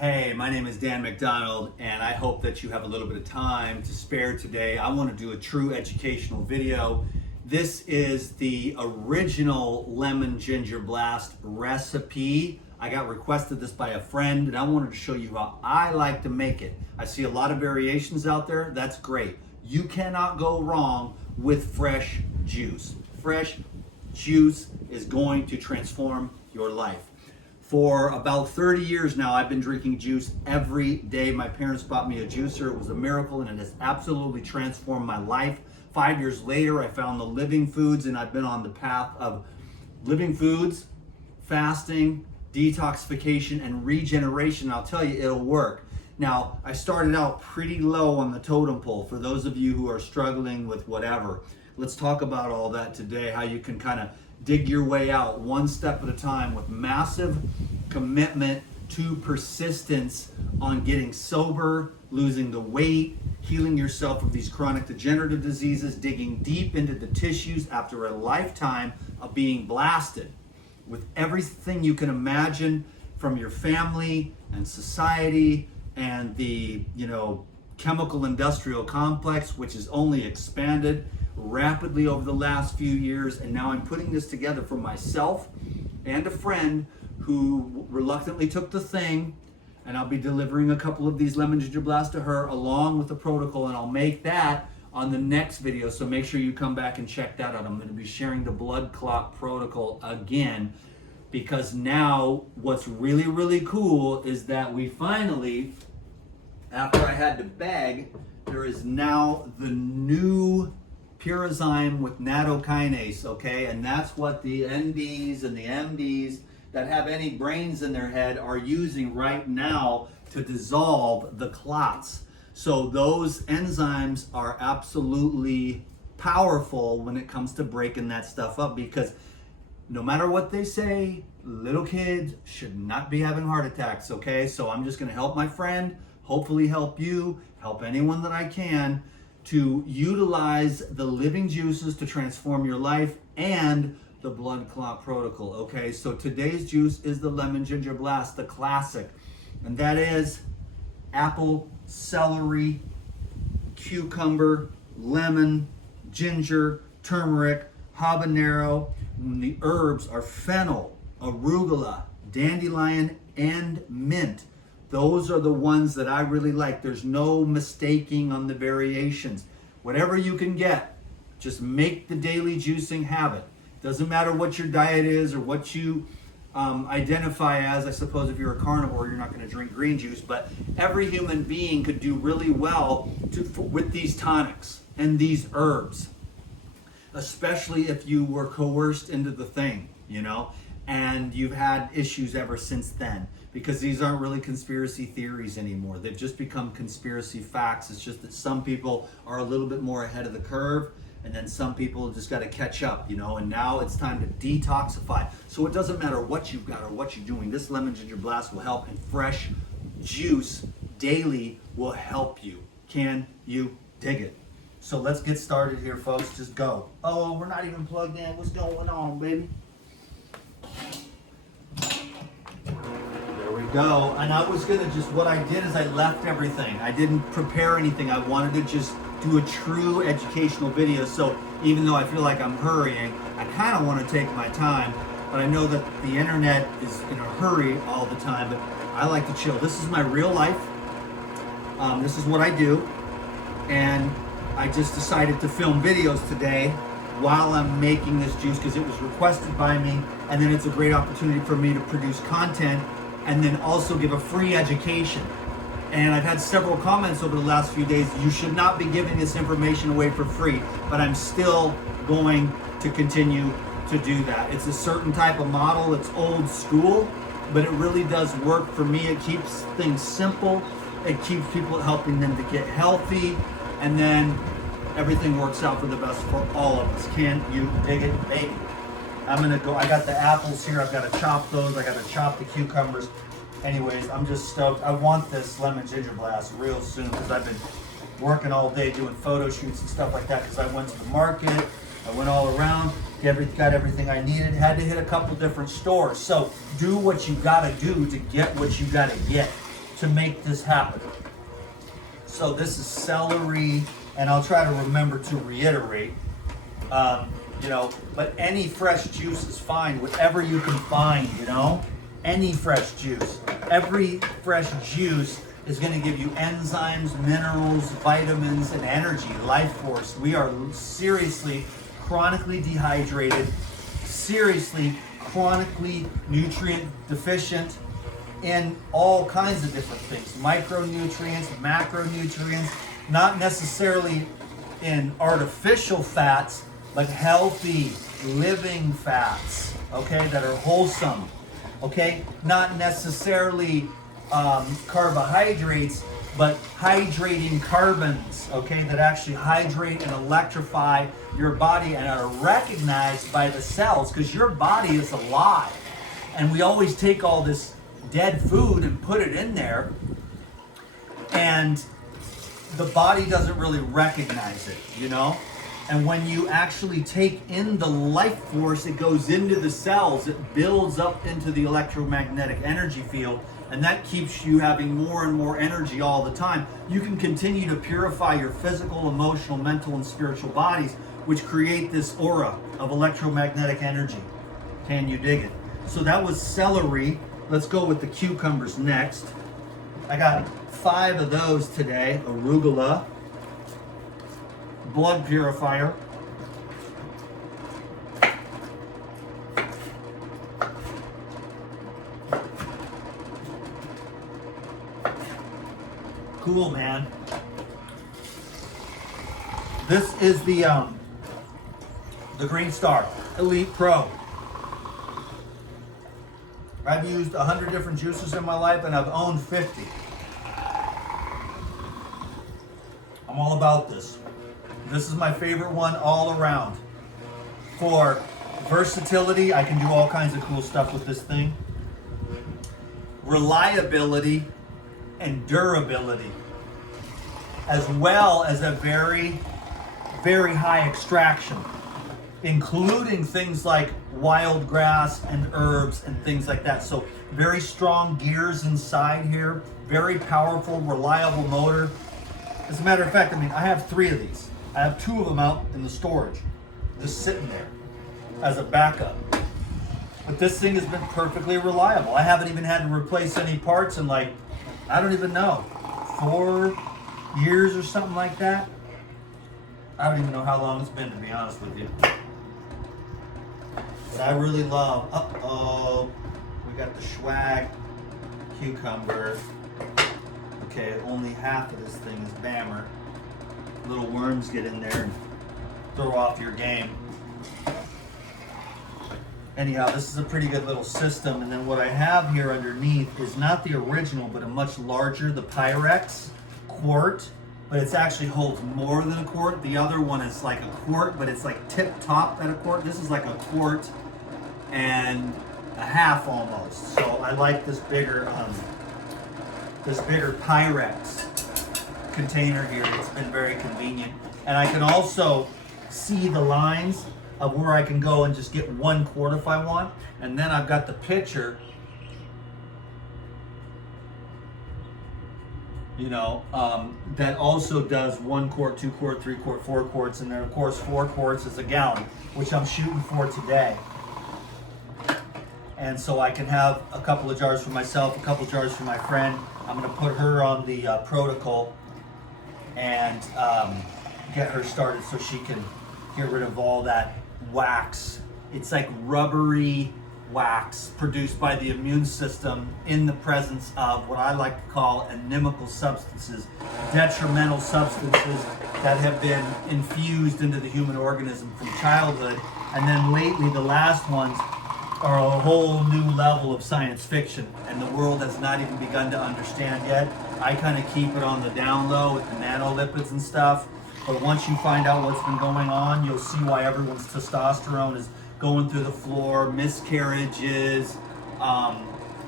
Hey, my name is Dan McDonald, and I hope that you have a little bit of time to spare today. I want to do a true educational video. This is the original lemon ginger blast recipe. I got requested this by a friend, and I wanted to show you how I like to make it. I see a lot of variations out there. That's great. You cannot go wrong with fresh juice. Fresh juice is going to transform your life. For about 30 years now, I've been drinking juice every day. My parents bought me a juicer. It was a miracle, and it has absolutely transformed my life. 5 years later, I found the living foods, and I've been on the path of living foods, fasting, detoxification, and regeneration. I'll tell you, it'll work. Now, I started out pretty low on the totem pole. For those of you who are struggling with whatever, let's talk about all that today, how you can kind of dig your way out one step at a time with massive commitment to persistence on getting sober, losing the weight, healing yourself of these chronic degenerative diseases, digging deep into the tissues after a lifetime of being blasted with everything you can imagine from your family and society and the, chemical industrial complex, which has only expanded rapidly over the last few years. And now I'm putting this together for myself and a friend who reluctantly took the thing, and I'll be delivering a couple of these lemon ginger blasts to her along with the protocol, and I'll make that on the next video, so make sure you come back and check that out. I'm going to be sharing the blood clot protocol again, because now what's really, really cool is that we finally, after I had to beg, there is now the new Pyrazyme with nattokinase, okay? And that's what the NDs and the MDs that have any brains in their head are using right now to dissolve the clots. So those enzymes are absolutely powerful when it comes to breaking that stuff up, because no matter what they say, little kids should not be having heart attacks, okay? So I'm just gonna help my friend, hopefully help you, help anyone that I can, to utilize the living juices to transform your life and the blood clot protocol, okay? So today's juice is the lemon ginger blast, the classic, and that is apple, celery, cucumber, lemon, ginger, turmeric, habanero. And the herbs are fennel, arugula, dandelion, and mint. Those are the ones that I really like. There's no mistaking on the variations. Whatever you can get, just make the daily juicing habit. Doesn't matter what your diet is or what you identify as. I suppose if you're a carnivore, you're not going to drink green juice, but every human being could do really well with these tonics and these herbs, especially if you were coerced into the thing, and you've had issues ever since then. Because these aren't really conspiracy theories anymore. They've just become conspiracy facts. It's just that some people are a little bit more ahead of the curve, and then some people just got to catch up, and now it's time to detoxify. So it doesn't matter what you've got or what you're doing. This lemon ginger blast will help, and fresh juice daily will help you. Can you dig it? So let's get started here, folks. Just go. Oh, we're not even plugged in. What's going on, baby? Go. And I was gonna what I did is I left everything. I didn't prepare anything. I wanted to just do a true educational video. So even though I feel like I'm hurrying, I kind of want to take my time, but I know that the internet is in a hurry all the time, but I like to chill. This is my real life. This is what I do. And I just decided to film videos today while I'm making this juice because it was requested by me. And then it's a great opportunity for me to produce content and then also give a free education. And I've had several comments over the last few days, you should not be giving this information away for free, but I'm still going to continue to do that. It's a certain type of model, it's old school, but it really does work for me. It keeps things simple, it keeps people helping them to get healthy, and then everything works out for the best for all of us. Can you dig it, baby? I'm gonna go, I got the apples here, I've got to chop those, I got to chop the cucumbers. Anyways, I'm just stoked. I want this lemon ginger blast real soon because I've been working all day doing photo shoots and stuff like that because I went to the market, I went all around, got everything I needed, had to hit a couple different stores. So do what you gotta do to get what you gotta get. to make this happen. So this is celery, and I'll try to remember to reiterate, but any fresh juice is fine, whatever you can find, any fresh juice. Every fresh juice is going to give you enzymes, minerals, vitamins, and energy, life force. We are seriously chronically dehydrated, seriously chronically nutrient deficient in all kinds of different things, micronutrients, macronutrients, not necessarily in artificial fats, but healthy living fats, okay, that are wholesome, okay, not necessarily carbohydrates, but hydrating carbons, okay, that actually hydrate and electrify your body and are recognized by the cells, because your body is alive. And we always take all this dead food and put it in there, and the body doesn't really recognize it, And when you actually take in the life force, it goes into the cells, it builds up into the electromagnetic energy field, and that keeps you having more and more energy all the time. You can continue to purify your physical, emotional, mental, and spiritual bodies, which create this aura of electromagnetic energy. Can you dig it? So that was celery. Let's go with the cucumbers next. I got 5 of those today. Arugula, blood purifier, cool, man. This is the Green Star Elite Pro. I've used 100 different juices in my life, and I've owned 50. I'm all about this. This is my favorite one all around. For versatility, I can do all kinds of cool stuff with this thing. Reliability and durability, as well as a very, very high extraction, including things like wild grass and herbs and things like that. So very strong gears inside here, very powerful, reliable motor. As a matter of fact, I have 3 of these. I have 2 of them out in the storage, just sitting there as a backup. But this thing has been perfectly reliable. I haven't even had to replace any parts in I don't even know, 4 years or something like that. I don't even know how long it's been, to be honest with you. But I really love, we got the swag cucumber. Okay, only half of this thing is bammer. Little worms get in there and throw off your game. Anyhow, this is a pretty good little system. And then what I have here underneath is not the original, but a much larger, the Pyrex quart, but it actually holds more than a quart. The other one is like a quart, but it's like tip top at a quart. This is like a quart and a half almost. So I like this bigger Pyrex container here. It's been very convenient. And I can also see the lines of where I can go and just get 1 quart if I want. And then I've got the pitcher, that also does 1 quart, 2 quart, 3 quart, 4 quarts, and then of course 4 quarts is a gallon, which I'm shooting for today. And so I can have a couple of jars for myself, a couple of jars for my friend. I'm gonna put her on the protocol and get her started so she can get rid of all that wax. It's like rubbery wax produced by the immune system in the presence of what I like to call inimical substances, detrimental substances that have been infused into the human organism from childhood. And then lately, the last ones are a whole new level of science fiction, and the world has not even begun to understand yet. I kind of keep it on the down low with the nanolipids and stuff. But once you find out what's been going on, you'll see why everyone's testosterone is going through the floor, miscarriages,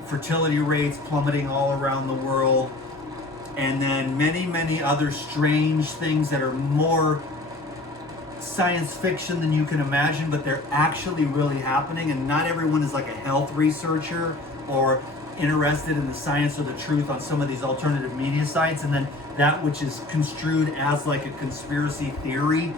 fertility rates plummeting all around the world, and then many, many other strange things that are more science fiction than you can imagine, but they're actually really happening. And not everyone is like a health researcher or interested in the science or the truth on some of these alternative media sites, and then that which is construed as like a conspiracy theory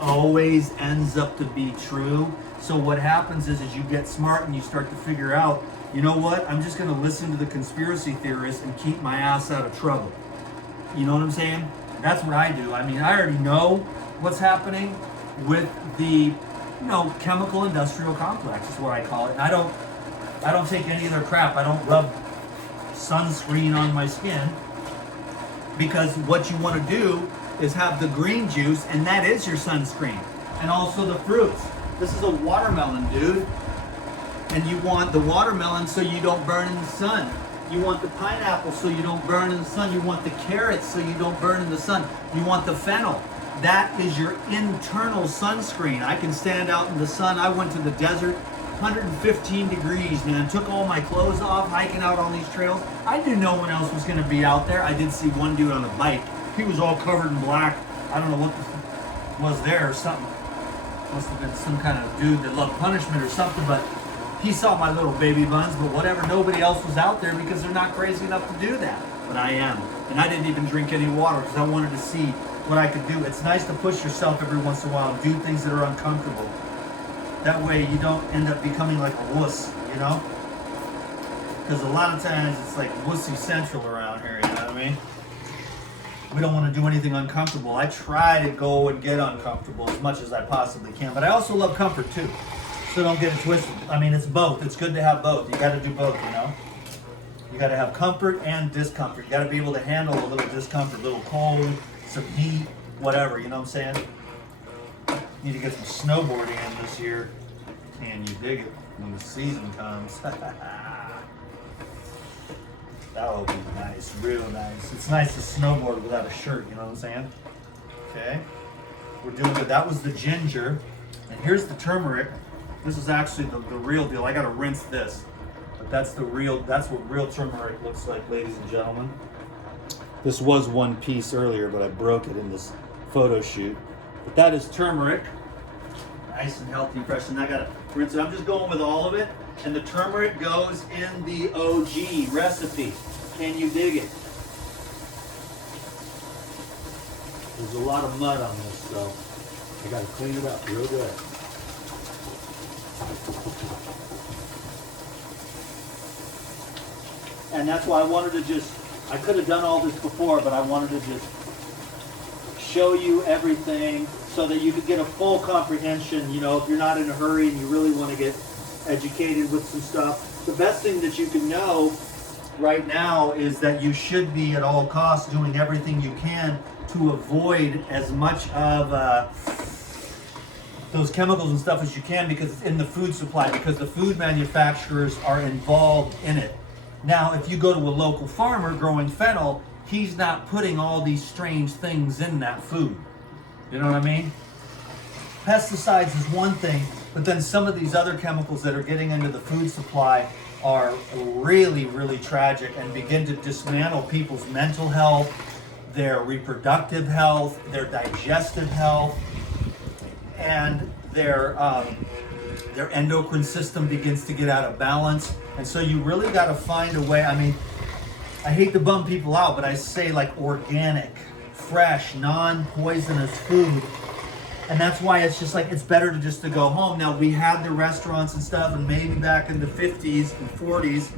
always ends up to be true. So what happens is you get smart and you start to figure out, you know what, I'm just going to listen to the conspiracy theorists and keep my ass out of trouble. You know what I'm saying? That's what I do. I mean, I already know what's happening with the, chemical industrial complex is what I call it. And I don't take any of their crap. I don't rub sunscreen on my skin, because what you want to do is have the green juice, and that is your sunscreen. And also the fruits. This is a watermelon, dude. And you want the watermelon so you don't burn in the sun. You want the pineapple so you don't burn in the sun. You want the carrots so you don't burn in the sun. You want the fennel. That is your internal sunscreen. I can stand out in the sun. I went to the desert, 115 degrees, man. Took all my clothes off, hiking out on these trails. I knew no one else was going to be out there. I did see one dude on a bike. He was all covered in black. I don't know what was there or something. Must have been some kind of dude that loved punishment or something, but he saw my little baby buns, but whatever. Nobody else was out there because they're not crazy enough to do that. But I am. And I didn't even drink any water because I wanted to see what I could do. It's nice to push yourself every once in a while and do things that are uncomfortable. That way you don't end up becoming like a wuss, Because a lot of times it's like wussy central around here, you know what I mean? We don't want to do anything uncomfortable. I try to go and get uncomfortable as much as I possibly can, but I also love comfort too. So don't get it twisted. I mean, it's both. It's good to have both. You got to do both, You got to have comfort and discomfort. You got to be able to handle a little discomfort, a little cold, some heat, whatever, you know what I'm saying? Need to get some snowboarding in this year. Can you dig it when the season comes? That'll be nice, real nice. It's nice to snowboard without a shirt, you know what I'm saying? Okay, we're doing good. That was the ginger. And here's the turmeric. This is actually the real deal. I gotta rinse this. But that's what real turmeric looks like, ladies and gentlemen. This was one piece earlier, but I broke it in this photo shoot. But that is turmeric. Nice and healthy, fresh. And I gotta rinse it. I'm just going with all of it. And the turmeric goes in the OG recipe. Can you dig it? There's a lot of mud on this, so I gotta clean it up real good. And that's why I wanted to I could have done all this before, but I wanted to just show you everything so that you could get a full comprehension, if you're not in a hurry and you really want to get educated with some stuff. The best thing that you can know right now is that you should be at all costs doing everything you can to avoid as much of those chemicals and stuff as you can, because it's in the food supply, because the food manufacturers are involved in it. Now, if you go to a local farmer growing fennel, he's not putting all these strange things in that food. You know what I mean? Pesticides is one thing, but then some of these other chemicals that are getting into the food supply are really, really tragic and begin to dismantle people's mental health, their reproductive health, their digestive health, and their endocrine system begins to get out of balance. And so you really got to find a way. I mean, I hate to bum people out, but I say like organic, fresh, non-poisonous food. And that's why it's just like, it's better to go home. Now, we had the restaurants and stuff, and maybe back in the 50s and 40s,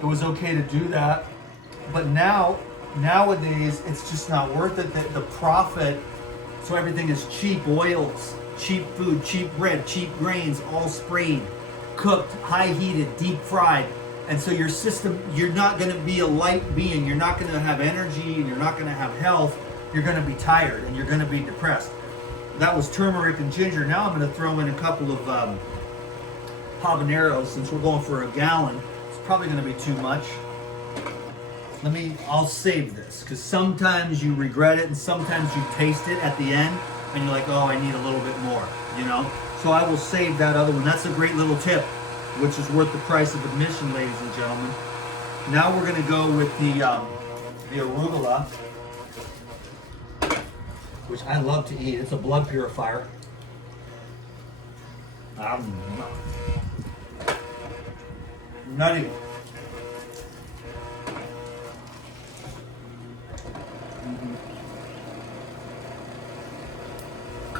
it was okay to do that. But nowadays, it's just not worth it. The profit, so everything is cheap oils, cheap food, cheap bread, cheap grains, all sprayed, cooked, high heated, deep fried. And so your system, you're not going to be a light being. You're not going to have energy, and you're not going to have health. You're going to be tired, and you're going to be depressed. That was turmeric and ginger. Now I'm going to throw in a couple of habaneros, since we're going for a gallon. It's probably going to be too much. I'll save this, because sometimes you regret it, and sometimes you taste it at the end and you're like, oh, I need a little bit more, So I will save that other one. That's a great little tip, which is worth the price of admission, ladies and gentlemen. Now we're going to go with the arugula, which I love to eat. It's a blood purifier. Nutty.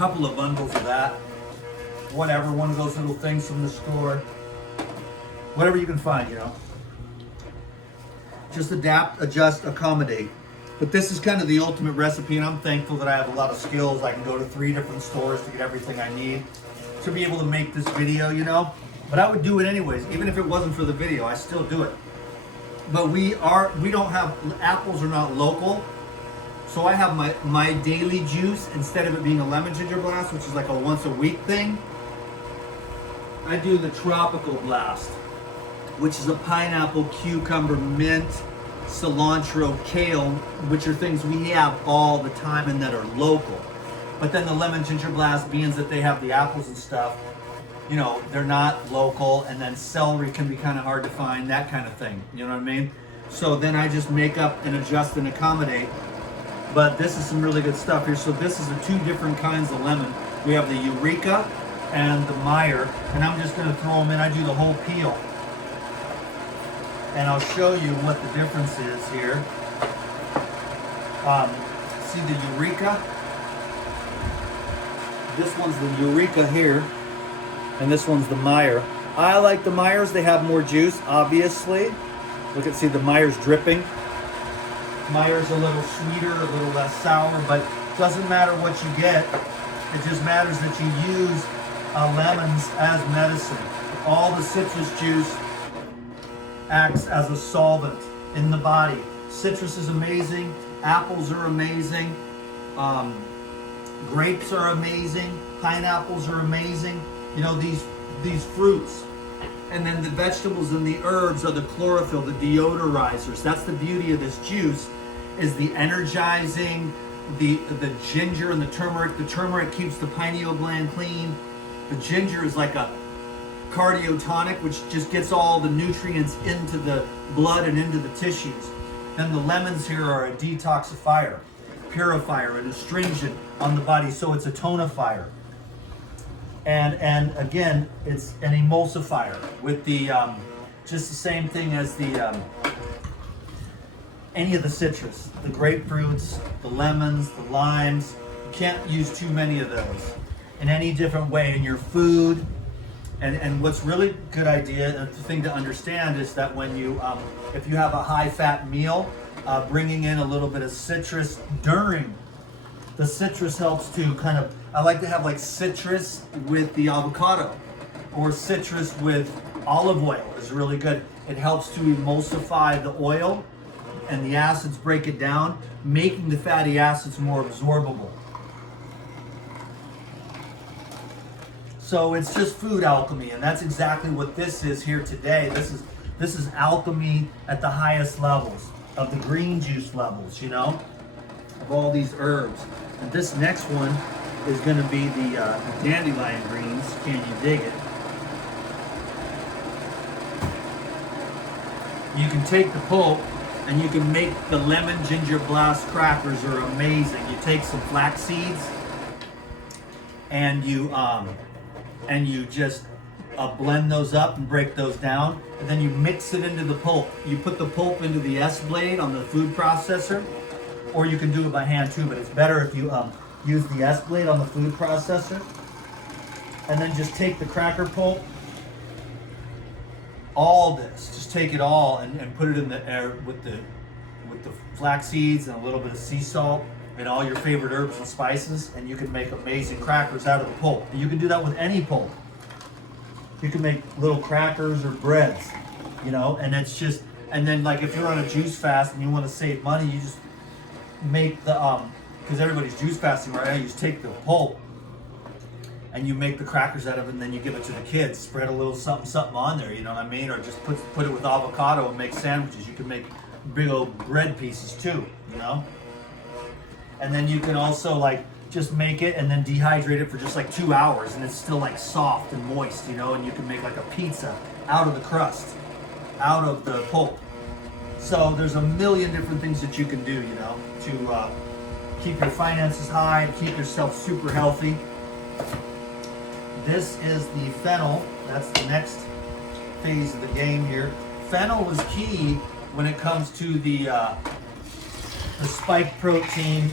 couple of bundles of that. Whatever, one of those little things from the store. Whatever you can find, you know. Just adapt, adjust, accommodate. But this is kind of the ultimate recipe, and I'm thankful that I have a lot of skills. I can go to 3 different stores to get everything I need to be able to make this video, you know. But I would do it anyways, even if it wasn't for the video, I still do it. But we don't have, apples are not local. So I have my daily juice, instead of it being a lemon ginger blast, which is like a once a week thing, I do the tropical blast, which is a pineapple, cucumber, mint, cilantro, kale, which are things we have all the time and that are local. But then the lemon ginger blast, beans that they have the apples and stuff, you know, they're not local, and then celery can be kind of hard to find, that kind of thing, you know what I mean? So then I just make up and adjust and accommodate. But this is some really good stuff here. So this is the 2 different kinds of lemon. We have the Eureka and the Meyer, and I'm just gonna throw them in. I do the whole peel. And I'll show you what the difference is here. See the Eureka? This one's the Eureka here, and this one's the Meyer. I like the Meyers, they have more juice, obviously. Look at, see the Meyer's dripping. Meyer's a little sweeter, a little less sour, but it doesn't matter what you get. It just matters that you use lemons as medicine. All the citrus juice acts as a solvent in the body. Citrus is amazing. Apples are amazing. Grapes are amazing. Pineapples are amazing. You know, these fruits. And then the vegetables and the herbs are the chlorophyll, the deodorizers. That's the beauty of this juice, is the energizing, the ginger and the turmeric. The turmeric keeps the pineal gland clean. The ginger is like a cardiotonic, which just gets all the nutrients into the blood and into the tissues. And the lemons here are a detoxifier, purifier, and astringent on the body, so it's a tonifier. And again, it's an emulsifier with the just the same thing as the any of the citrus, the grapefruits, the lemons, the limes. You can't use too many of those in any different way in your food. And what's really good idea, and the thing to understand, is that when you if you have a high fat meal, bringing in a little bit of citrus during the citrus helps to kind of, I like to have like citrus with the avocado, or citrus with olive oil is really good. It helps to emulsify the oil, and the acids break it down, making the fatty acids more absorbable. So it's just food alchemy, and that's exactly what this is here today. This is alchemy at the highest levels of the green juice levels, you know, of all these herbs. And this next one is going to be the dandelion greens. Can you dig it? You can take the pulp and you can make the lemon ginger blast crackers. Are amazing. You take some flax seeds and you just blend those up and break those down, and then you mix it into the pulp. You put the pulp into the S-blade on the food processor, or you can do it by hand too, but it's better if you use the S-blade on the food processor. And then just take the cracker pulp, all this, just take it all and put it in the air with the flax seeds and a little bit of sea salt and all your favorite herbs and spices, and you can make amazing crackers out of the pulp. And you can do that with any pulp. You can make little crackers or breads, you know, and it's just, and then like if you're on a juice fast and you want to save money, you just make the, because everybody's juice fasting right now, you just take the pulp and you make the crackers out of it, and then you give it to the kids. Spread a little something on there, you know what I mean? Or just put it with avocado and make sandwiches. You can make big old bread pieces too, you know? And then you can also like just make it and then dehydrate it for just like 2 hours, and it's still like soft and moist, you know, and you can make like a pizza out of the crust, out of the pulp. So there's a million different things that you can do, you know, to keep your finances high, to keep yourself super healthy. This is the fennel. That's the next phase of the game here. Fennel is key when it comes to the spike protein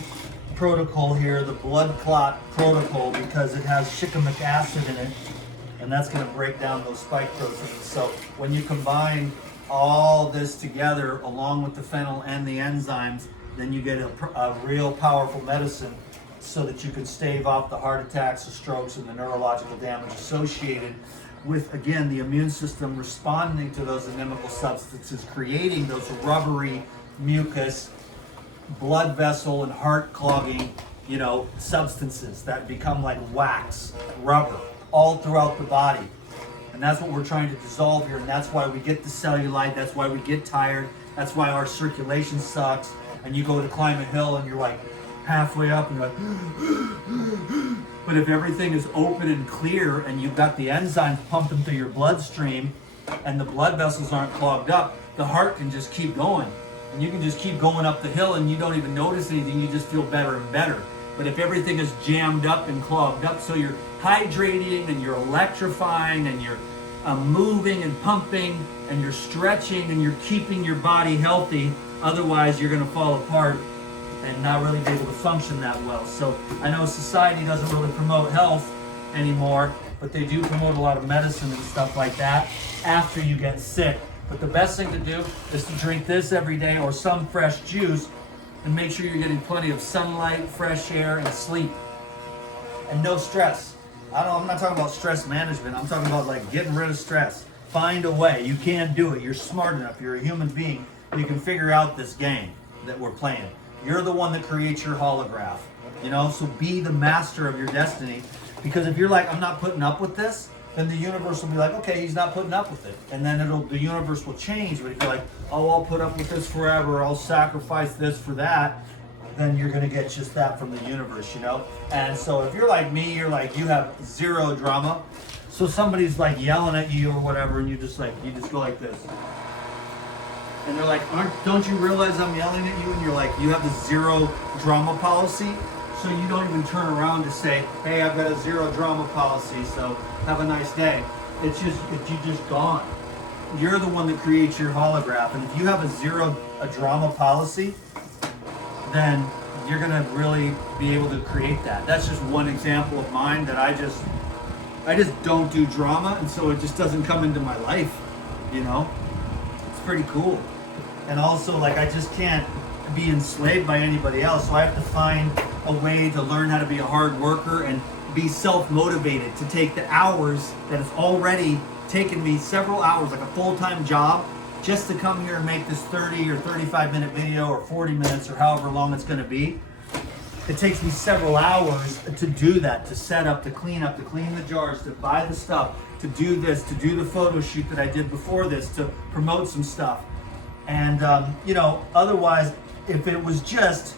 protocol here, the blood clot protocol, because it has shikimic acid in it, and that's going to break down those spike proteins. So when you combine all this together along with the phenyl and the enzymes, then you get a real powerful medicine so that you can stave off the heart attacks, the strokes, and the neurological damage associated with, again, the immune system responding to those inimical substances, creating those rubbery mucus, blood vessel, and heart clogging, substances that become like wax, rubber, all throughout the body. And that's what we're trying to dissolve here, and that's why we get the cellulite, that's why we get tired, that's why our circulation sucks, and you go to climb a hill and you're like halfway up and you're like, but if everything is open and clear and you've got the enzymes pumping through your bloodstream and the blood vessels aren't clogged up, the heart can just keep going. And you can just keep going up the hill and you don't even notice anything, you just feel better and better. But if everything is jammed up and clogged up, so you're hydrating and you're electrifying and you're moving and pumping and you're stretching and you're keeping your body healthy, otherwise you're going to fall apart and not really be able to function that well. So I know society doesn't really promote health anymore, but they do promote a lot of medicine and stuff like that after you get sick. But the best thing to do is to drink this every day or some fresh juice, and make sure you're getting plenty of sunlight, fresh air, and sleep. And no stress. I'm not talking about stress management. I'm talking about like getting rid of stress. Find a way. You can do it. You're smart enough. You're a human being. You can figure out this game that we're playing. You're the one that creates your holograph. So be the master of your destiny. Because if you're like, I'm not putting up with this, then the universe will be like, okay, he's not putting up with it. And then the universe will change. But if you're like, oh, I'll put up with this forever, I'll sacrifice this for that, then you're going to get just that from the universe, And so if you're like me, you have zero drama. So somebody's like yelling at you or whatever, and you just go like this. And they're like, don't you realize I'm yelling at you? And you're like, you have the zero drama policy. So you don't even turn around to say, hey, I've got a zero drama policy, so have a nice day. You're just gone. You're the one that creates your holograph. And if you have a drama policy, then you're gonna really be able to create that. That's just one example of mine that I just don't do drama, and so it just doesn't come into my life, It's pretty cool. And also, I just can't be enslaved by anybody else, so I have to find a way to learn how to be a hard worker and be self-motivated to take the hours that has already taken me several hours, like a full-time job, just to come here and make this 30 or 35 minute video or 40 minutes or however long it's going to be. It takes me several hours to do that, to set up, to clean the jars, to buy the stuff, to do this, to do the photo shoot that I did before this, to promote some stuff. And otherwise, if it was just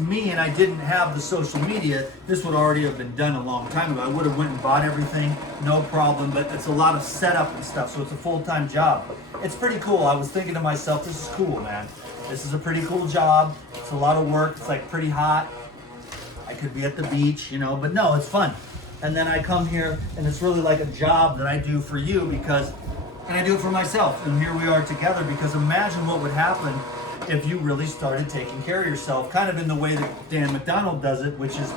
me and I didn't have the social media, this would already have been done a long time ago. I would have went and bought everything, no problem, but it's a lot of setup and stuff, so it's a full-time job. It's pretty cool. I was thinking to myself, this is cool, man. This is a pretty cool job. It's a lot of work. It's pretty hot. I could be at the beach, but no, it's fun. And then I come here and it's really like a job that I do for you and I do it for myself. And here we are together, because imagine what would happen if you really started taking care of yourself, kind of in the way that Dan McDonald does it, which is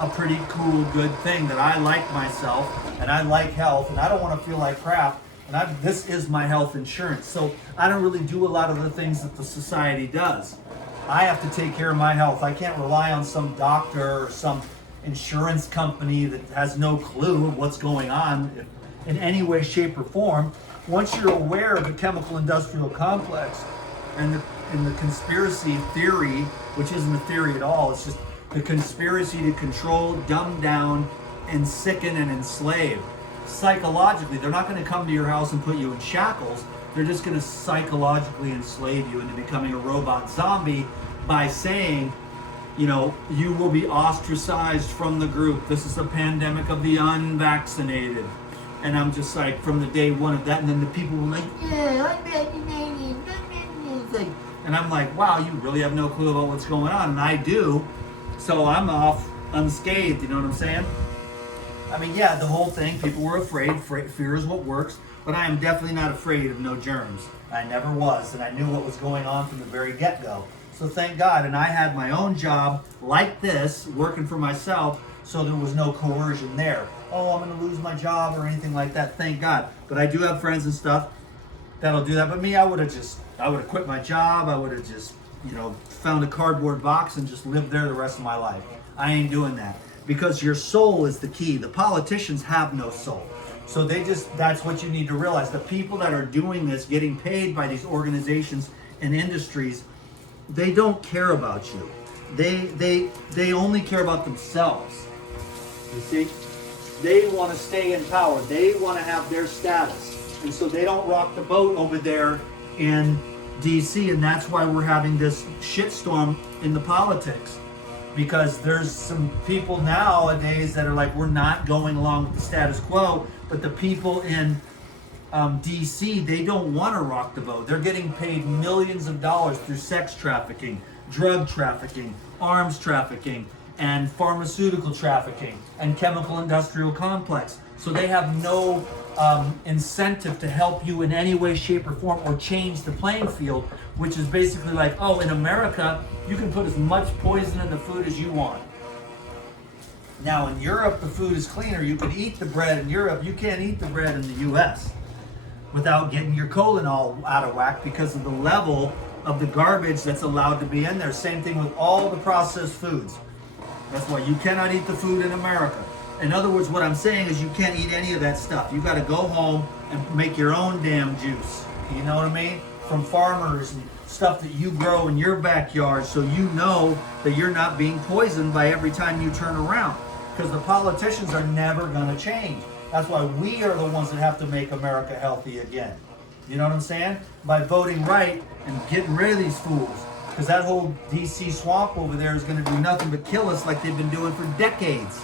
a pretty cool, good thing, that I like myself and I like health and I don't want to feel like crap. And this is my health insurance. So I don't really do a lot of the things that the society does. I have to take care of my health. I can't rely on some doctor or some insurance company that has no clue of what's going on in any way, shape, or form. Once you're aware of the chemical industrial complex and the conspiracy theory, which isn't a theory at all, it's just the conspiracy to control, dumb down, and sicken and enslave. Psychologically, they're not going to come to your house and put you in shackles. They're just going to psychologically enslave you into becoming a robot zombie by saying, you will be ostracized from the group. This is a pandemic of the unvaccinated. And I'm just like, from the day one of that, and then the people were like, yeah, I'm vaccinated. And I'm like, wow, you really have no clue about what's going on. And I do. So I'm off unscathed, you know what I'm saying? I mean, yeah, the whole thing, people were afraid. Fear is what works. But I am definitely not afraid of no germs. I never was. And I knew what was going on from the very get-go. So thank God. And I had my own job like this, working for myself, so there was no coercion there. Oh, I'm going to lose my job or anything like that. Thank God. But I do have friends and stuff that'll do that. But me, I would have quit my job. I would have just, found a cardboard box and just lived there the rest of my life. I ain't doing that, because your soul is the key. The politicians have no soul. So that's what you need to realize. The people that are doing this, getting paid by these organizations and industries, they don't care about you. They only care about themselves. You see? They want to stay in power. They want to have their status. And so they don't rock the boat over there in DC, and that's why we're having this shitstorm in the politics. Because there's some people nowadays that are like, we're not going along with the status quo, but the people in DC, they don't want to rock the boat. They're getting paid millions of dollars through sex trafficking, drug trafficking, arms trafficking, and pharmaceutical trafficking, and chemical industrial complex. So they have no incentive to help you in any way, shape, or form, or change the playing field, which is basically like, oh, in America, you can put as much poison in the food as you want. Now in Europe, the food is cleaner. You can eat the bread in Europe. You can't eat the bread in the US without getting your colon all out of whack because of the level of the garbage that's allowed to be in there. Same thing with all the processed foods. That's why you cannot eat the food in America. In other words, what I'm saying is you can't eat any of that stuff. You got to go home and make your own damn juice. You know what I mean? From farmers and stuff that you grow in your backyard, so you know that you're not being poisoned by every time you turn around. Because the politicians are never going to change. That's why we are the ones that have to make America healthy again. You know what I'm saying? By voting right and getting rid of these fools. Because that whole DC swamp over there is going to do nothing but kill us like they've been doing for decades.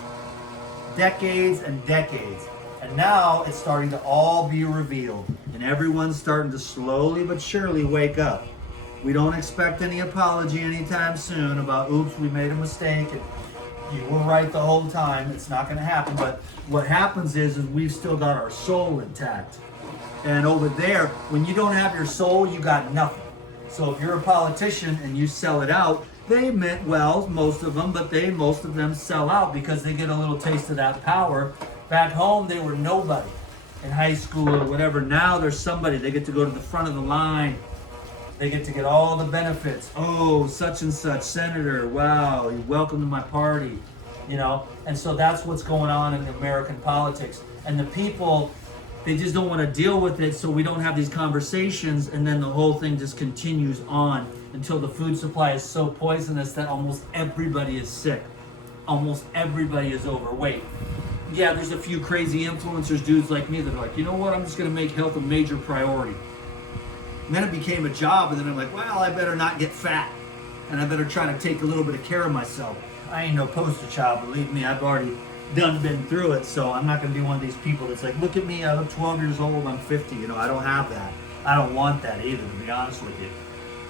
Decades and decades. And now it's starting to all be revealed. And everyone's starting to slowly but surely wake up. We don't expect any apology anytime soon about, oops, we made a mistake and you were right the whole time. It's not going to happen. But what happens is we've still got our soul intact. And over there, when you don't have your soul, you got nothing. So if you're a politician and you sell it out, they meant well, most of them, but most of them sell out because they get a little taste of that power. Back home, they were nobody in high school or whatever. Now there's somebody. They get to go to the front of the line. They get to get all the benefits. Oh, such and such, senator. Wow, you're welcome to my party. And so that's what's going on in American politics. And the people, they just don't want to deal with it, so we don't have these conversations, and then the whole thing just continues on until the food supply is so poisonous that almost everybody is sick. Almost everybody is overweight. Yeah, there's a few crazy influencers, dudes like me, that are like, you know what, I'm just going to make health a major priority. And then it became a job, and then I'm like, well, I better not get fat, and I better try to take a little bit of care of myself. I ain't no poster child, believe me, I've already been through it, so I'm not going to be one of these people that's like, look at me, I'm 12 years old, I'm 50, I don't have that. I don't want that either, to be honest with you.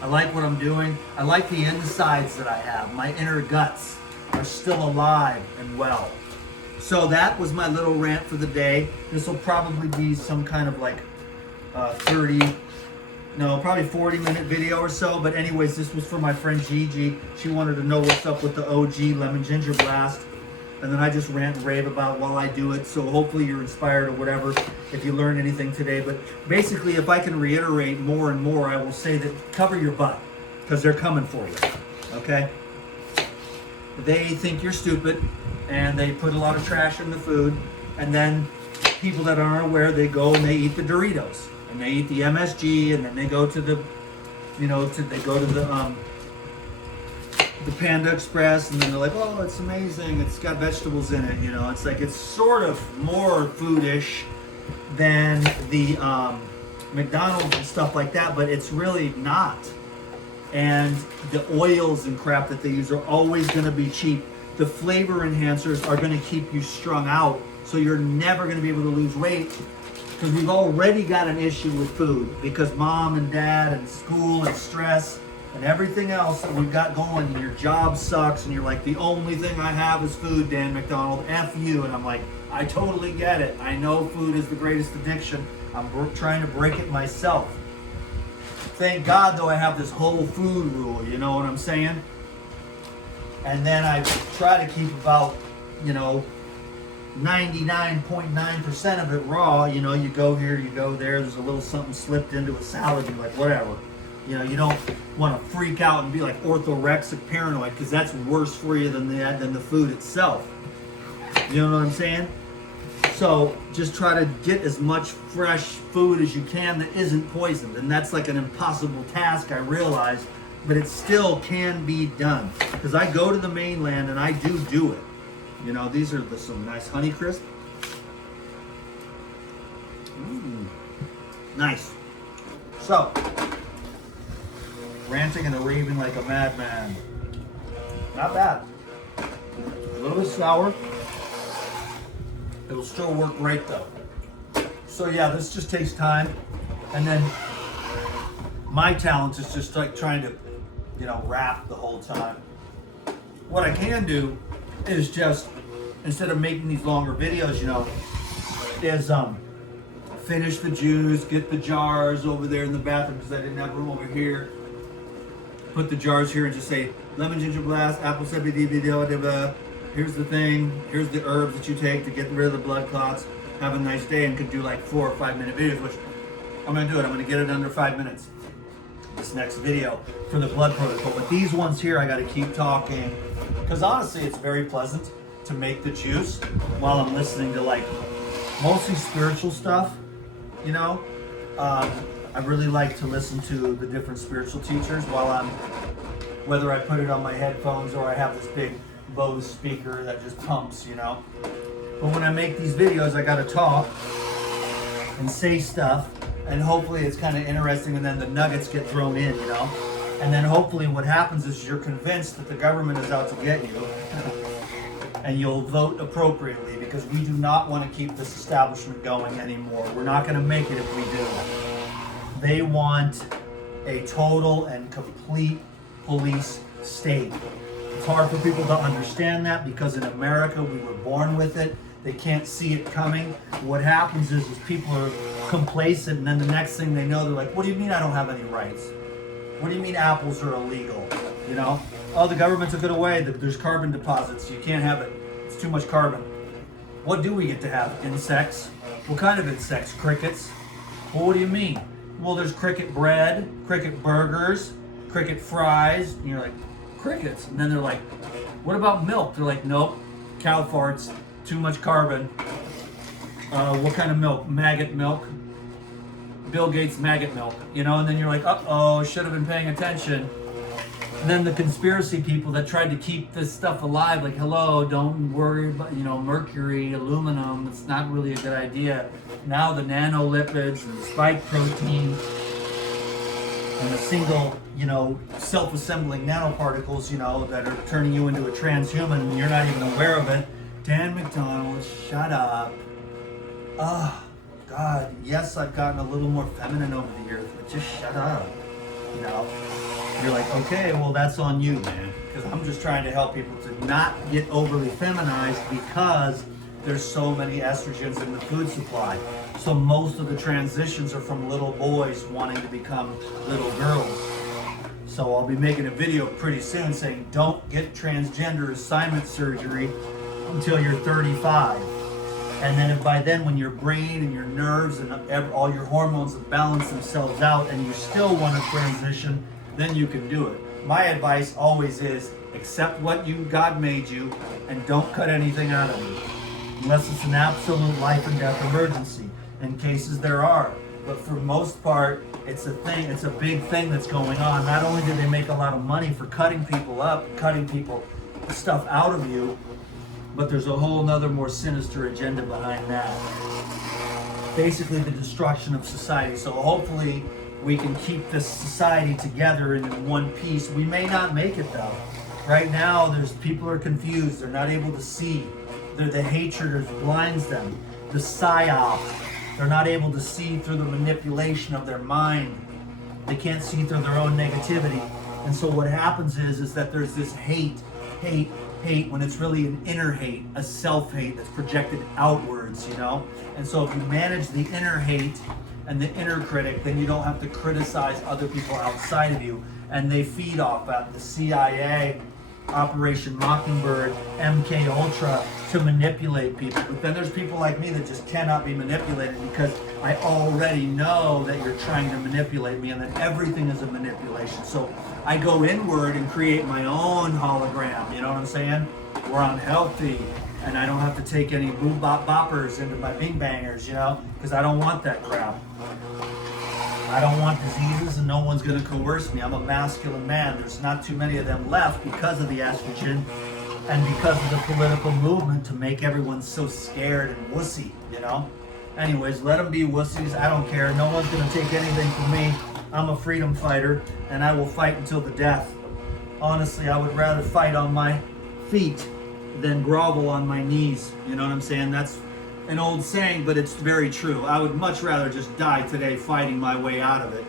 I like what I'm doing. I like the insides that I have. My inner guts are still alive and well. So that was my little rant for the day. This will probably be some kind of like probably 40-minute video or so. But anyways, this was for my friend Gigi. She wanted to know what's up with the OG Lemon Ginger Blast. And then I just rant and rave about while I do it. So hopefully you're inspired or whatever if you learn anything today. But basically, if I can reiterate more and more, I will say that cover your butt because they're coming for you. Okay? They think you're stupid and they put a lot of trash in the food. And then people that aren't aware, they go and they eat the Doritos and they eat the MSG, and then they go to the, the Panda Express, and then they're like, oh, it's amazing, it's got vegetables in it, it's like, it's sort of more foodish than the McDonald's and stuff like that, but it's really not. And the oils and crap that they use are always going to be cheap. The flavor enhancers are going to keep you strung out, so you're never going to be able to lose weight, because we've already got an issue with food, because mom and dad and school and stress and everything else that we've got going, and your job sucks, and you're like, the only thing I have is food, Dan McDonald, F you. And I'm like, I totally get it. I know food is the greatest addiction. I'm trying to break it myself. Thank God, though, I have this whole food rule, you know what I'm saying? And then I try to keep about, 99.9% of it raw. You know, you go here, you go there, there's a little something slipped into a salad, you're like, whatever. You know, you don't want to freak out and be like orthorexic paranoid, because that's worse for you than the food itself. You know what I'm saying? So just try to get as much fresh food as you can that isn't poisoned. And that's like an impossible task, I realize, but it still can be done. Because I go to the mainland and I do it. You know, these are some nice Honey Crisp. Nice. So, ranting and raving like a madman. Not bad. A little bit sour. It'll still work great though. So yeah, this just takes time. And then my talent is just like trying to, rap the whole time. What I can do is just, instead of making these longer videos, is finish the juice, get the jars over there in the bathroom because I didn't have room over here. Put the jars here and just say, lemon ginger blast, apple CBD, here's the thing, here's the herbs that you take to get rid of the blood clots. Have a nice day, and could do like 4 or 5 minute videos, which I'm gonna do it. I'm gonna get it under 5 minutes. This next video for the blood protocol. But these ones here, I gotta keep talking. Because honestly, it's very pleasant to make the juice while I'm listening to like mostly spiritual stuff, I really like to listen to the different spiritual teachers while whether I put it on my headphones or I have this big Bose speaker that just pumps, But when I make these videos, I gotta talk and say stuff, and hopefully it's kind of interesting, and then the nuggets get thrown in, And then hopefully what happens is you're convinced that the government is out to get you, and you'll vote appropriately, because we do not want to keep this establishment going anymore. We're not going to make it if we do. They want a total and complete police state. It's hard for people to understand that because in America we were born with it. They can't see it coming. What happens is people are complacent, and then the next thing they know, they're like, what do you mean I don't have any rights? What do you mean apples are illegal? Oh, the government took it away. There's carbon deposits. You can't have it. It's too much carbon. What do we get to have? Insects. What kind of insects? Crickets. Well, what do you mean? Well, there's cricket bread, cricket burgers, cricket fries. And you're like, crickets? And then they're like, what about milk? They're like, nope, cow farts, too much carbon. What kind of milk? Maggot milk. Bill Gates maggot milk, and then you're like, uh-oh, should have been paying attention. And then the conspiracy people that tried to keep this stuff alive, like, hello, don't worry about, mercury, aluminum, it's not really a good idea. Now the nanolipids and the spike protein and the single, self-assembling nanoparticles, that are turning you into a transhuman and you're not even aware of it. Dan McDonald, shut up. God, yes, I've gotten a little more feminine over the years, but just shut up. You're like, okay, well, that's on you, man. Because I'm just trying to help people to not get overly feminized because there's so many estrogens in the food supply. So most of the transitions are from little boys wanting to become little girls. So I'll be making a video pretty soon saying don't get transgender assignment surgery until you're 35. And then by then, when your brain and your nerves and all your hormones have balanced themselves out and you still want to transition, then you can do it. My advice always is accept what God made you and don't cut anything out of you. Unless it's an absolute life and death emergency. In cases there are. But for most part, it's a thing, it's a big thing that's going on. Not only do they make a lot of money for cutting people up, cutting people stuff out of you, but there's a whole nother more sinister agenda behind that. Basically the destruction of society. So hopefully we can keep this society together in one piece. We may not make it though. Right now people are confused, they're not able to see. The hatred blinds them. The psyop, they're not able to see through the manipulation of their mind. They can't see through their own negativity. And so what happens is that there's this hate, when it's really an inner hate, a self-hate that's projected outwards, And so if you manage the inner hate, and the inner critic, then you don't have to criticize other people outside of you. And they feed off at the CIA, Operation Mockingbird, MK Ultra, to manipulate people. But then there's people like me that just cannot be manipulated, because I already know that you're trying to manipulate me and that everything is a manipulation. So I go inward and create my own hologram, you know what I'm saying? Where I'm healthy and I don't have to take any boom bop boppers into my bing bangers, you know, because I don't want that crap. I don't want diseases, and no one's going to coerce me. I'm a masculine man. There's not too many of them left because of the estrogen and because of the political movement to make everyone so scared and wussy, you know? Anyways, let them be wussies. I don't care. No one's going to take anything from me. I'm a freedom fighter, and I will fight until the death. Honestly, I would rather fight on my feet than grovel on my knees. You know what I'm saying? That's an old saying, but it's very true. I would much rather just die today fighting my way out of it,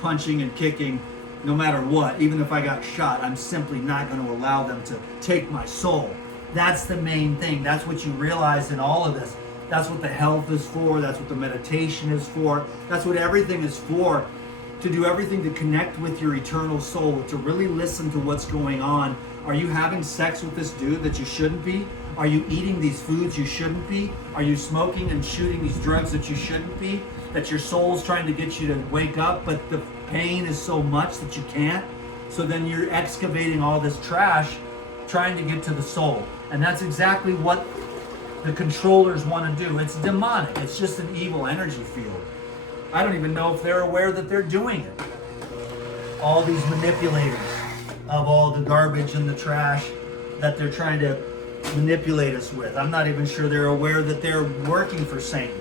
punching and kicking, no matter what. Even if I got shot, I'm simply not going to allow them to take my soul. That's the main thing. That's what you realize in all of this. That's what the health is for. That's what the meditation is for. That's what everything is for. To do everything to connect with your eternal soul, to really listen to what's going on. Are you having sex with this dude that you shouldn't be? Are you eating these foods you shouldn't be? Are you smoking and shooting these drugs that you shouldn't be? That your soul's trying to get you to wake up, but the pain is so much that you can't? So then you're excavating all this trash, trying to get to the soul. And that's exactly what the controllers want to do. It's demonic. It's just an evil energy field. I don't even know if they're aware that they're doing it. All these manipulators of all the garbage and the trash that they're trying to manipulate us with. I'm not even sure they're aware that they're working for Satan.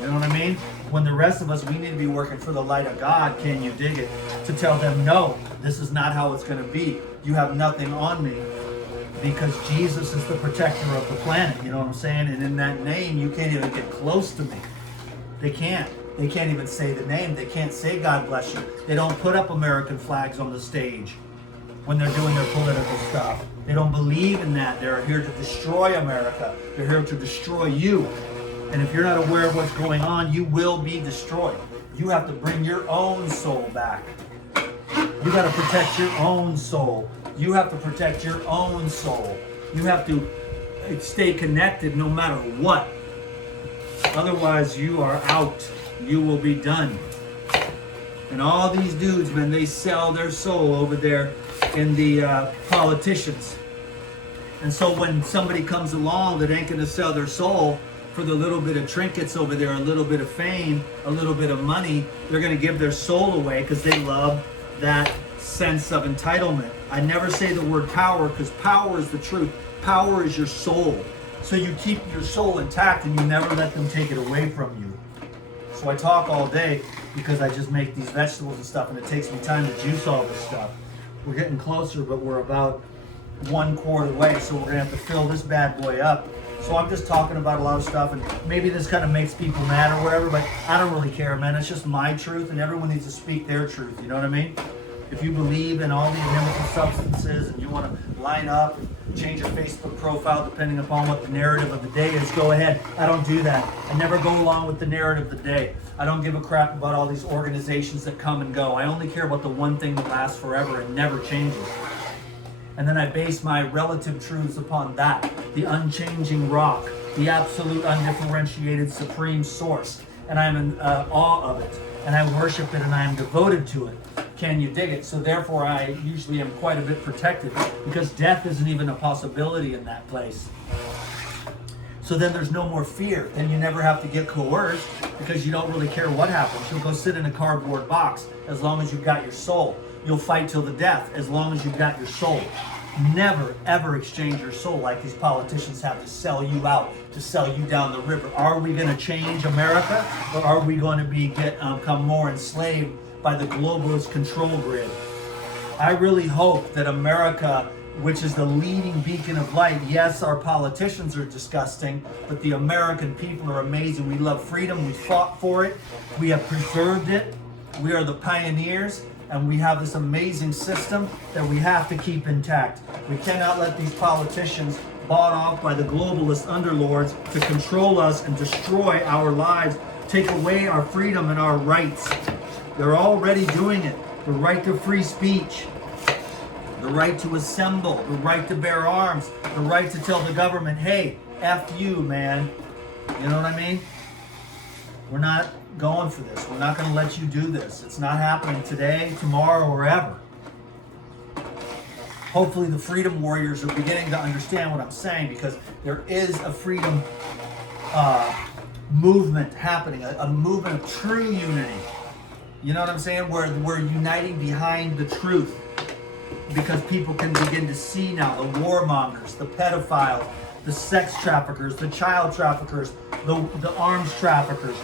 You know what I mean? When the rest of us, we need to be working for the light of God, can you dig it? To tell them, no, this is not how it's going to be. You have nothing on me, because Jesus is the protector of the planet. You know what I'm saying? And in that name, you can't even get close to me. They can't. They can't even say the name. They can't say God bless you. They don't put up American flags on the stage when they're doing their political stuff. They don't believe in that. They're here to destroy America. They're here to destroy you. And if you're not aware of what's going on, you will be destroyed. You have to bring your own soul back. You got to protect your own soul. You have to protect your own soul. You have to stay connected no matter what. Otherwise, you are out. You will be done. And all these dudes, man, they sell their soul over there in the politicians. And so when somebody comes along that ain't going to sell their soul for the little bit of trinkets over there, a little bit of fame, a little bit of money, they're going to give their soul away because they love that sense of entitlement. I never say the word power, because power is the truth. Power is your soul. So you keep your soul intact and you never let them take it away from you. So I talk all day because I just make these vegetables and stuff, and it takes me time to juice all this stuff. We're getting closer, but we're about 1/4 way, so we're gonna have to fill this bad boy up. So I'm just talking about a lot of stuff, and maybe this kind of makes people mad or whatever, but I don't really care, man. It's just my truth, and everyone needs to speak their truth, you know what I mean? If you believe in all these chemical substances and you want to line up and change your Facebook profile depending upon what the narrative of the day is, go ahead. I don't do that. I never go along with the narrative of the day. I don't give a crap about all these organizations that come and go. I only care about the one thing that lasts forever and never changes. And then I base my relative truths upon that. The unchanging rock, the absolute undifferentiated supreme source. And I'm in awe of it. And I worship it and I am devoted to it. Can you dig it? So therefore I usually am quite a bit protected, because death isn't even a possibility in that place. So then there's no more fear. Then you never have to get coerced, because you don't really care what happens. You'll go sit in a cardboard box as long as you've got your soul. You'll fight till the death as long as you've got your soul. Never, ever exchange your soul like these politicians have to sell you out, to sell you down the river. Are we going to change America, or are we going to become more enslaved by the globalist control grid? I really hope that America, which is the leading beacon of light, yes, our politicians are disgusting, but the American people are amazing. We love freedom. We fought for it. We have preserved it. We are the pioneers. And we have this amazing system that we have to keep intact. We cannot let these politicians bought off by the globalist underlords to control us and destroy our lives take away our freedom and our rights. They're already doing it. The right to free speech, the right to assemble, the right to bear arms, the right to tell the government, hey, F you, man. You know what I mean? We're not going for this. We're not going to let you do this. It's not happening today, tomorrow, or ever. Hopefully the freedom warriors are beginning to understand what I'm saying, because there is a freedom movement happening, a movement of true unity. You know what I'm saying? Where we're uniting behind the truth, because people can begin to see now the warmongers, the pedophiles, the sex traffickers, the child traffickers, the arms traffickers,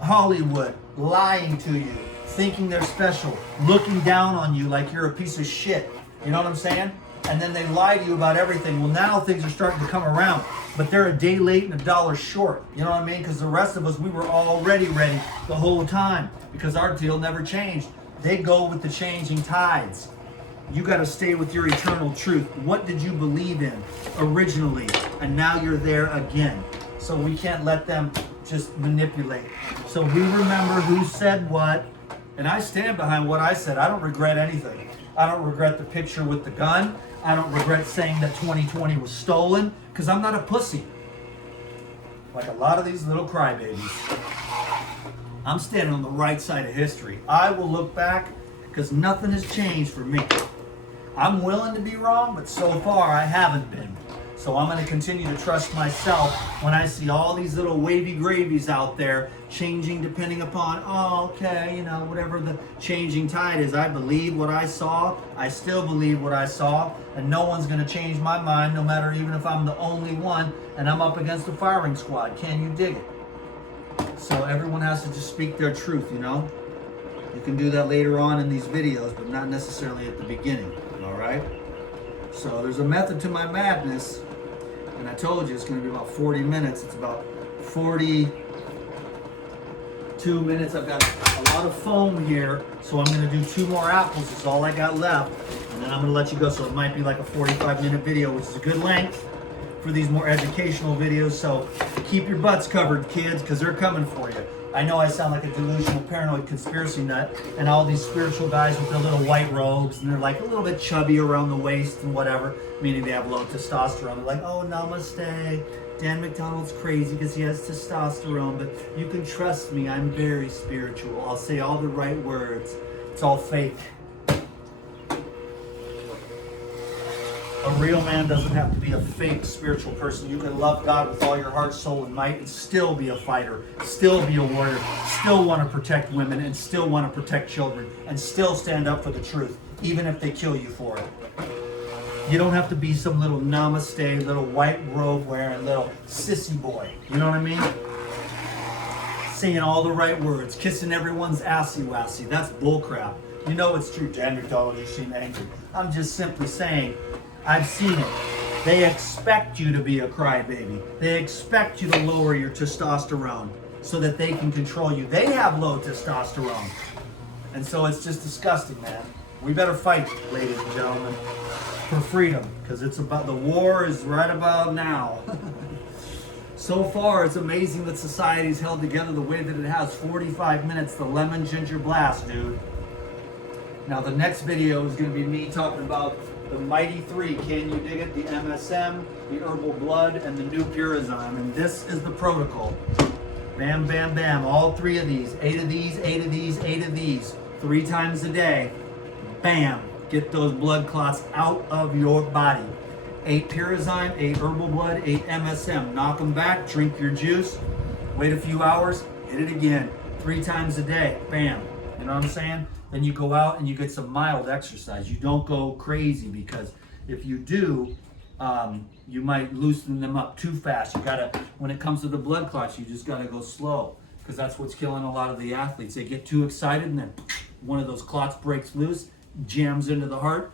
Hollywood lying to you, thinking they're special, looking down on you like you're a piece of shit. You know what I'm saying? And then they lie to you about everything. Well, now things are starting to come around, but they're a day late and $1 short. You know what I mean? Because the rest of us, we were already ready the whole time, because our deal never changed. They go with the changing tides. You got to stay with your eternal truth. What did you believe in originally? And now you're there again. So we can't let them just manipulate. So we remember who said what, and I stand behind what I said. I don't regret anything. I don't regret the picture with the gun. I don't regret saying that 2020 was stolen, because I'm not a pussy like a lot of these little crybabies. I'm standing on the right side of history. I will look back, because nothing has changed for me. I'm willing to be wrong, but so far I haven't been. So I'm going to continue to trust myself when I see all these little wavy gravies out there changing depending upon, oh, okay, you know, whatever the changing tide is. I believe what I saw. I still believe what I saw. And no one's going to change my mind, no matter even if I'm the only one and I'm up against a firing squad. Can you dig it? So everyone has to just speak their truth, you know? You can do that later on in these videos, but not necessarily at the beginning, all right? So there's a method to my madness, and I told you it's going to be about 40 minutes. It's about 42 minutes. I've got a lot of foam here, so I'm going to do 2 more apples. That's all I got left, and then I'm going to let you go. So it might be like a 45-minute video, which is a good length for these more educational videos. So keep your butts covered, kids, because they're coming for you. I know I sound like a delusional, paranoid conspiracy nut, and all these spiritual guys with their little white robes, and they're like a little bit chubby around the waist and whatever, meaning they have low testosterone. They're like, oh, namaste. Dan McDonald's crazy because he has testosterone, but you can trust me, I'm very spiritual. I'll say all the right words. It's all fake. A real man doesn't have to be a fake spiritual person. You can love God with all your heart, soul, and might, and still be a fighter, still be a warrior, still want to protect women, and still want to protect children, and still stand up for the truth, even if they kill you for it. You don't have to be some little namaste, little white robe wearing little sissy boy. You know what I mean? Saying all the right words, kissing everyone's assy-wassy. That's bullcrap. You know it's true. Dan McDonald, you seem angry. I'm just simply saying, I've seen it. They expect you to be a crybaby. They expect you to lower your testosterone so that they can control you. They have low testosterone. And so it's just disgusting, man. We better fight, ladies and gentlemen, for freedom, because it's about, the war is right about now. So far, it's amazing that society's held together the way that it has. 45 minutes, the lemon ginger blast, dude. Now the next video is going to be me talking about the Mighty 3, can you dig it? The MSM, the Herbal Blood, and the new Purazyme. And this is the protocol. Bam, bam, bam. All 3 of these. 8 of these, 8 of these, 8 of these. 3 times a day. Bam. Get those blood clots out of your body. 8 Purazyme, 8 Herbal Blood, 8 MSM. Knock them back, drink your juice. Wait a few hours, hit it again. 3 times a day. Bam. You know what I'm saying? Then you go out and you get some mild exercise. You don't go crazy, because if you do, you might loosen them up too fast. You gotta, when it comes to the blood clots, you just gotta go slow, because that's what's killing a lot of the athletes. They get too excited and then one of those clots breaks loose, jams into the heart,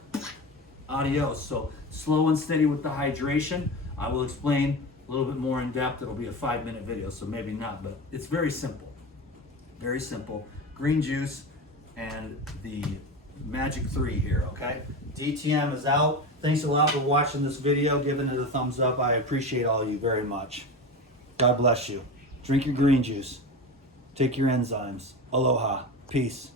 adios. So slow and steady with the hydration. I will explain a little bit more in depth. It'll be a 5-minute video, so maybe not, but it's very simple. Very simple. Green juice and the Magic 3 here, okay? DTM is out. Thanks a lot for watching this video, giving it a thumbs up. I appreciate all of you very much. God bless you. Drink your green juice. Take your enzymes. Aloha. Peace.